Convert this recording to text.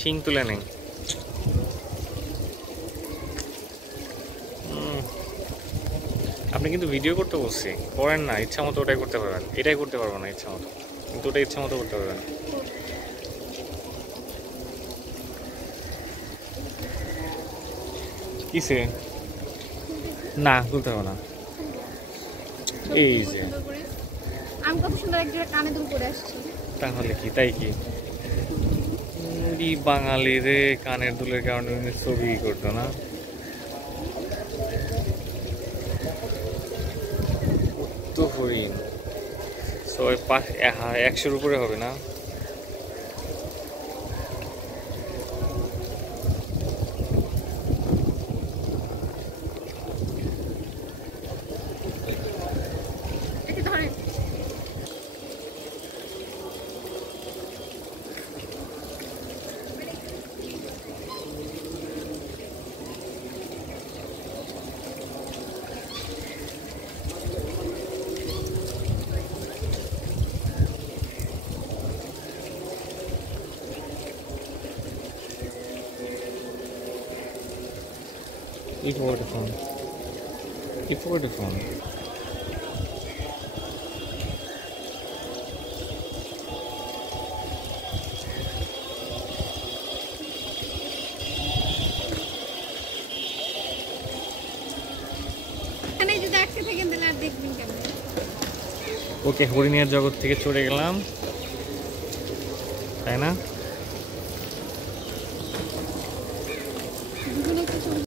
শিং তুলে নেই। আপনি কিন্তু ভিডিও করতে বলছি, করেন না, ইচ্ছা মতো ওটাই করতে পারবেন। এটাই করতে পারবো না ইচ্ছা মতো, কিন্তু ওটা ইচ্ছা মতো করতে পারবেন। কিসে? না খুলতে হবে না। এই যে আমি কত সুন্দর এক জায়গায় কানে দুল করে আসছি। তাহলে কি, তাই কি? বাঙালি রে, কানের দুলের কারণে ছবি করতো না। তো হরিণ সবাই 100-র উপরে হবে না? একে ধরেন। Eat water phone. Eat water phone. এখানে যদি আটকে থাকেন তাহলে আর দেখবেন কেমন। ওকে, হরিণের জগৎ থেকে চলে গেলাম, তাই না?